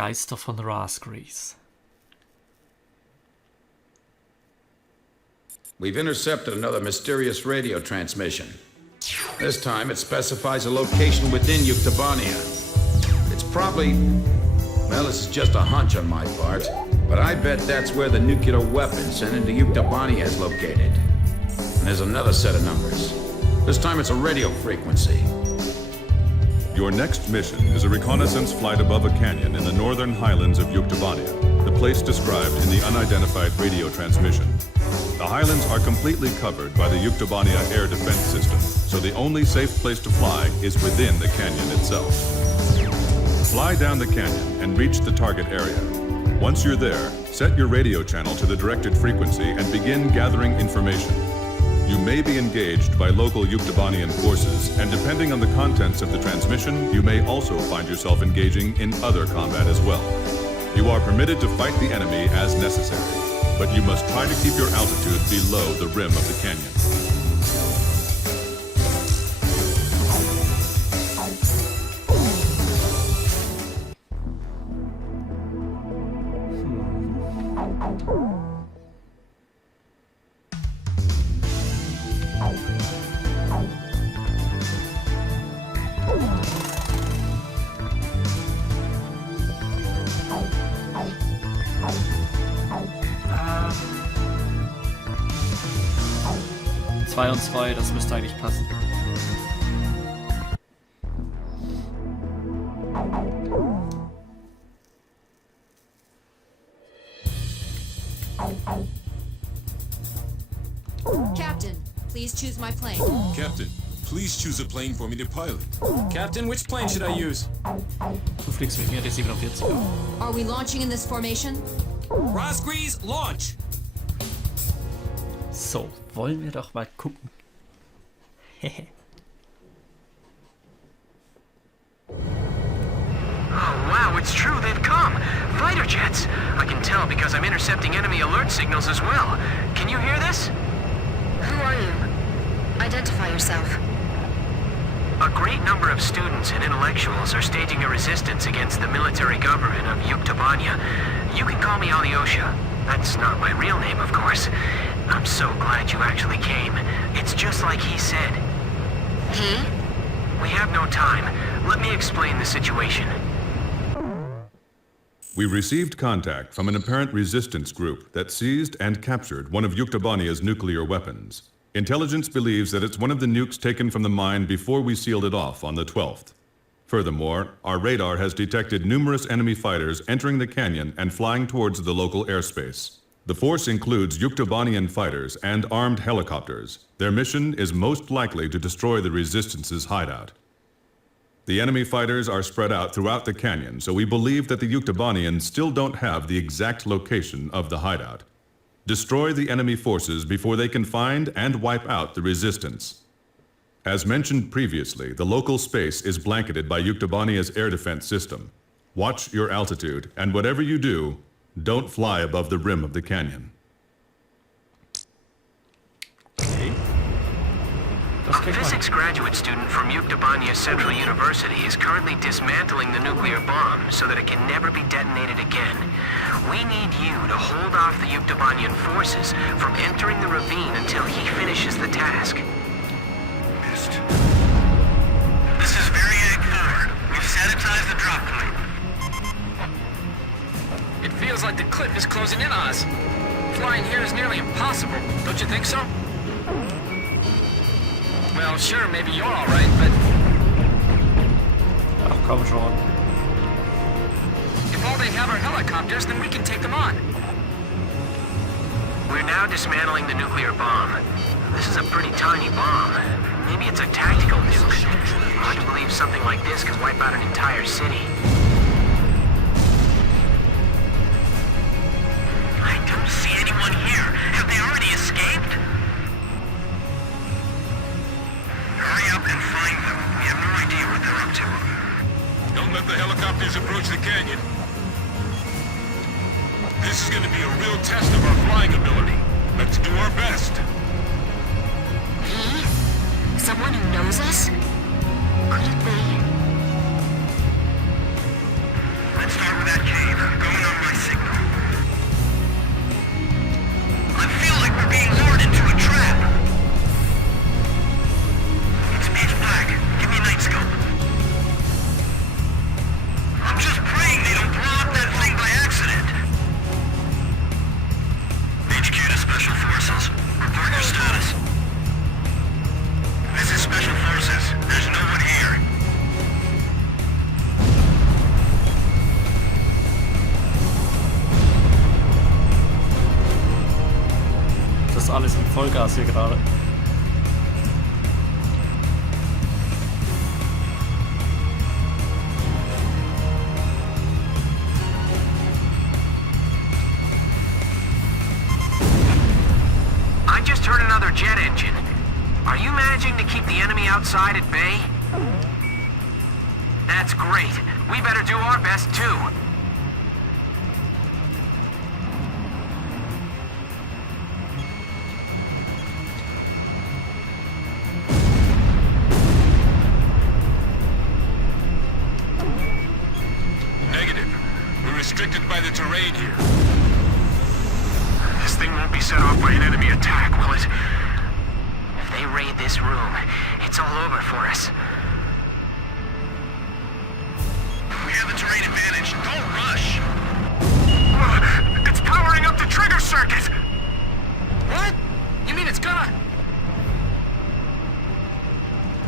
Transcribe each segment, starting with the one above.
Geister von Razgriz. We've intercepted another mysterious radio transmission. This time it specifies a location within Yuktobania. It's probably... well, this is just a hunch on my part, but I bet that's where the nuclear weapon sent into Yuktobania is located. And there's another set of numbers. This time it's a radio frequency. Your next mission is a reconnaissance flight above a canyon in the northern highlands of Yuktobania, the place described in the unidentified radio transmission. The highlands are completely covered by the Yuktobania air defense system, so the only safe place to fly is within the canyon itself. Fly down the canyon and reach the target area. Once you're there, set your radio channel to the directed frequency and begin gathering information. You may be engaged by local Yuktobanian forces, and depending on the contents of the transmission, you may also find yourself engaging in other combat as well. You are permitted to fight the enemy as necessary, but you must try to keep your altitude below the rim of the canyon. Zwei und zwei, das müsste eigentlich passen. Captain, please choose my plane. Captain, please choose a plane for me to pilot. Captain, which plane should I use? Du fliegst mit mir, die 47. Are we launching in this formation? Razgriz, launch! So, wollen wir doch mal gucken. Oh, wow, it's true, they've come! Fighter jets! I can tell because I'm intercepting enemy alert signals as well. Can you hear this? Who are you? Identify yourself. A great number of students and intellectuals are staging a resistance against the military government of Yuktobania. You can call me Alyosha. That's not my real name, of course. I'm so glad you actually came. It's just like he said. He? We have no time. Let me explain the situation. We received contact from an apparent resistance group that seized and captured one of Yuktobania's nuclear weapons. Intelligence believes that it's one of the nukes taken from the mine before we sealed it off on the 12th. Furthermore, our radar has detected numerous enemy fighters entering the canyon and flying towards the local airspace. The force includes Yuktobanian fighters and armed helicopters. Their mission is most likely to destroy the Resistance's hideout. The enemy fighters are spread out throughout the canyon, so we believe that the Yuktobanians still don't have the exact location of the hideout. Destroy the enemy forces before they can find and wipe out the Resistance. As mentioned previously, the local space is blanketed by Yuktobania's air defense system. Watch your altitude, and whatever you do, don't fly above the rim of the canyon. Okay. A physics graduate student from Yuktobania Central University is currently dismantling the nuclear bomb so that it can never be detonated again. We need you to hold off the Yuktobanian forces from entering the ravine until he finishes the task. Amidst. This is Variag 4. We've sanitized the drop point. It feels like the cliff is closing in on us. Flying here is nearly impossible, don't you think so? Well, sure, maybe you're all right, but Ach komm schon. if all they have are helicopters, then we can take them on. We're now dismantling the nuclear bomb. This is a pretty tiny bomb. Maybe it's a tactical nuke. Hard to believe something like this could wipe out an entire city. I don't see anyone here. Have they already escaped? Hurry up and find them. We have no idea what they're up to. Don't let the helicopters approach the canyon. This is going to be a real test of our flying ability. Let's do our best. He? Someone who knows us? Could it be? Let's start with that case. Vollgas hier gerade. I just heard another jet engine. Are you managing to keep the enemy outside at bay? That's great. We better do our best too. Negative. We're restricted by the terrain here. This thing won't be set off by an enemy attack, will it? If they raid this room, it's all over for us. We have the terrain advantage. Don't rush. It's powering up the trigger circuit! What? You mean it's gonna...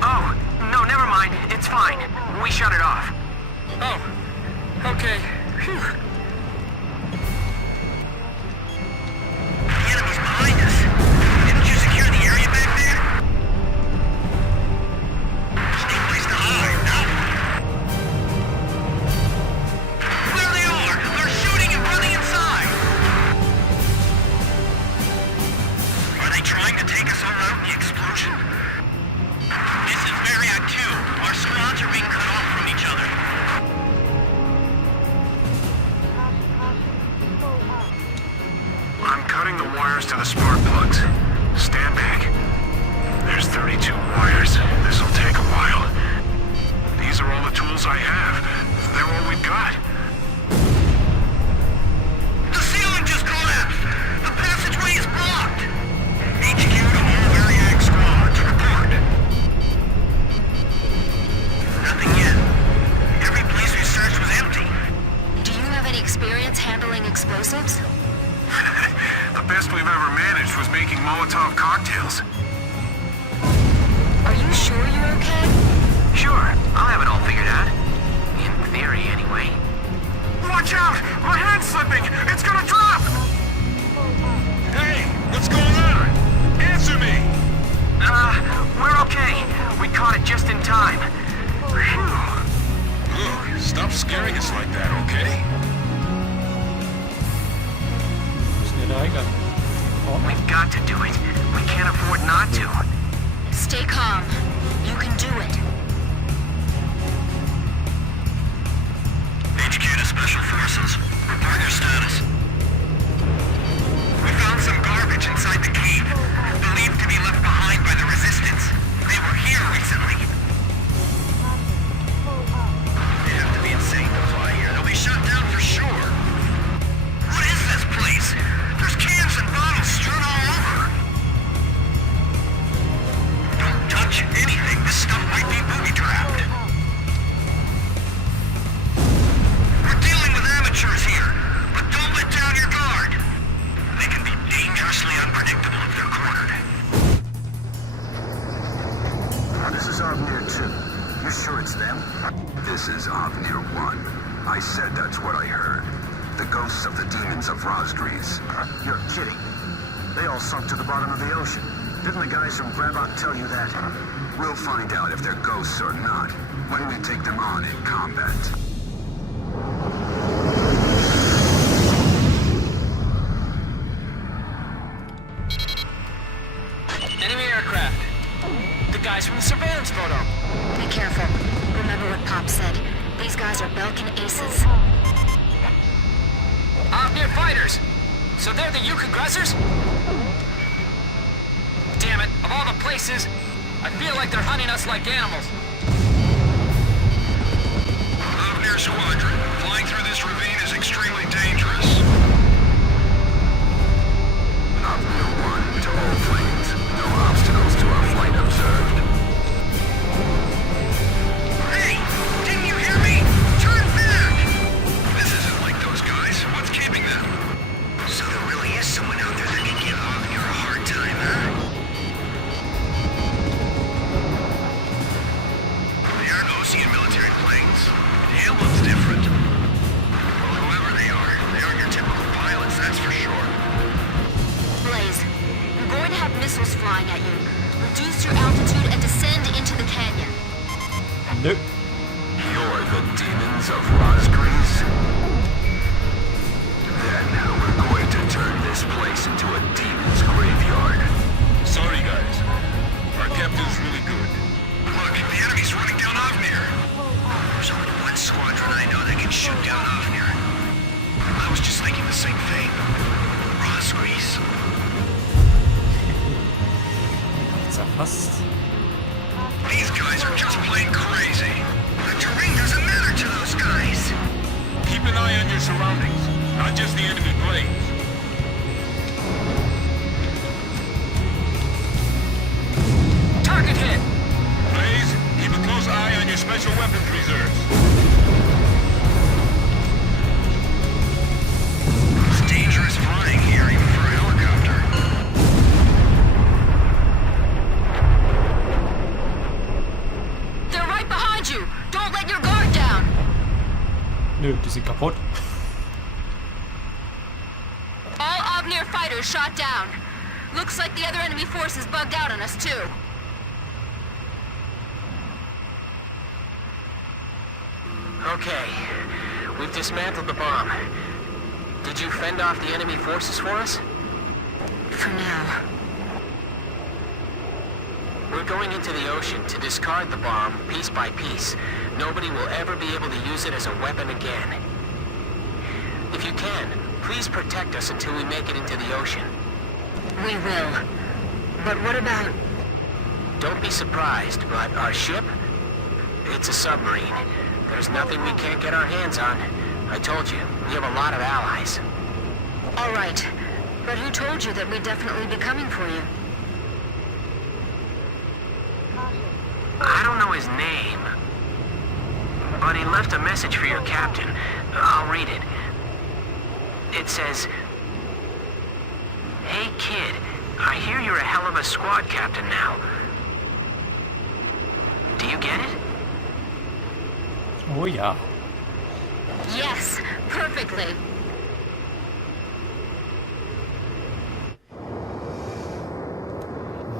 Oh, no, never mind. It's fine. We shut it off. Oh, okay. Phew. The enemy's behind us. Didn't you secure the area back there? Any place to hide, no? There they are! They're shooting and running inside! Are they trying to take us all out in the explosion? This is Variac 2. Our squads are being cut off from each other. I'm cutting the wires to the spark plugs. Stand back. There's 32 wires. This'll take a while. These are all the tools I have. They're all we've got. The ceiling just collapsed! The passageway is blocked! HQ to all Variac squads, report. Nothing yet. Every place we searched was empty. Do you have any experience handling explosives? The best we've ever managed was making Molotov cocktails. Are you sure you're okay? Sure, I'll have it all figured out. In theory, anyway. Watch out! My hand's slipping! It's gonna drop! Hey, what's going on? Answer me! We're okay. We caught it just in time. Phew. Look, stop scaring us like that, okay? Müssen wir da reingegangen? We've got to do it. We can't afford not to. Stay calm. You can do it. HQ to Special Forces. Report your status. We found some garbage inside the cave, believed to be left behind by the Resistance. They were here recently. They have to be insane to fly here. They'll be shut down for sure. What is this place? There's cans and bottles strewn all over. Don't touch anything. This stuff might be booby-trapped. We're dealing with amateurs here, but don't let down your guard. They can be dangerously unpredictable if they're cornered. This is Avnir 2. You sure it's them? This is Avnir 1. I said that's what I heard. The ghosts of the demons of Razgriz. You're kidding. They all sunk to the bottom of the ocean. Didn't the guys from Grabok tell you that? We'll find out if they're ghosts or not when we take them on in combat. Enemy aircraft. The guys from the surveillance photo. Be careful. Remember what Pop said. These guys are Belkin aces. Near fighters. So they're the Yuk aggressors? Damn it, of all the places, I feel like they're hunting us like animals. Avnir Squadron. Flying through this ravine is extremely dangerous. Avnir 1 to all planes. No obstacles to our flight observed. Hey! Didn't you hear me? Turn back! This isn't like those guys. What's keeping them? So there really is someone out there that can give Avnir a hard time, huh? Demons of Razgriz? Then we're going to turn this place into a demon's graveyard. Sorry, guys. Our captain's really good. Look, the enemy's running down Avnir. There's only one squadron I know that can shoot down Avnir. I was just thinking the same thing. Razgriz. Zerfasst. These guys are just plain crazy. The terrain doesn't matter to those guys. Keep an eye on your surroundings, not just the enemy planes. Target hit! Blaze, keep a close eye on your special weapons reserves. It's dangerous flying here, even for a helicopter. They're right behind you! Don't let your guard down! Nö, die sind kaputt. All Avnir fighters shot down. Looks like the other enemy forces bugged out on us too. Okay, we've dismantled the bomb. Did you fend off the enemy forces for us? For now. We're going into the ocean to discard the bomb piece by piece. Nobody will ever be able to use it as a weapon again. If you can, please protect us until we make it into the ocean. We will. But what about... Don't be surprised, but our ship? It's a submarine. There's nothing we can't get our hands on. I told you, we have a lot of allies. All right. But who told you that we'd definitely be coming for you? I don't know his name, but he left a message for your captain. I'll read it. It says, "Hey kid, I hear you're a hell of a squad captain now. Do you get it?" Oh ja. Yes, perfectly.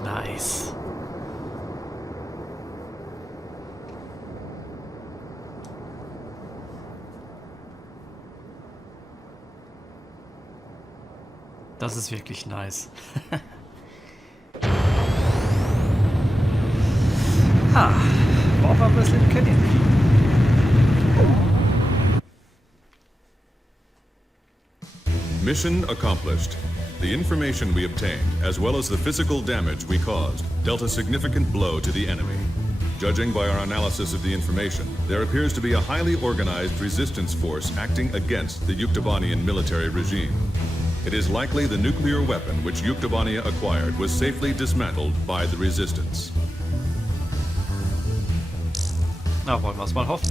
Nice. Das ist wirklich nice. Brauchen wir ein bisschen Canyon. Mission accomplished. The information we obtained, as well as the physical damage we caused, dealt a significant blow to the enemy. Judging by our analysis of the information, there appears to be a highly organized resistance force acting against the Yuktobanian military regime. It is likely the nuclear weapon which Yuktobania acquired was safely dismantled by the resistance. Na, wollen wir es mal hoffen.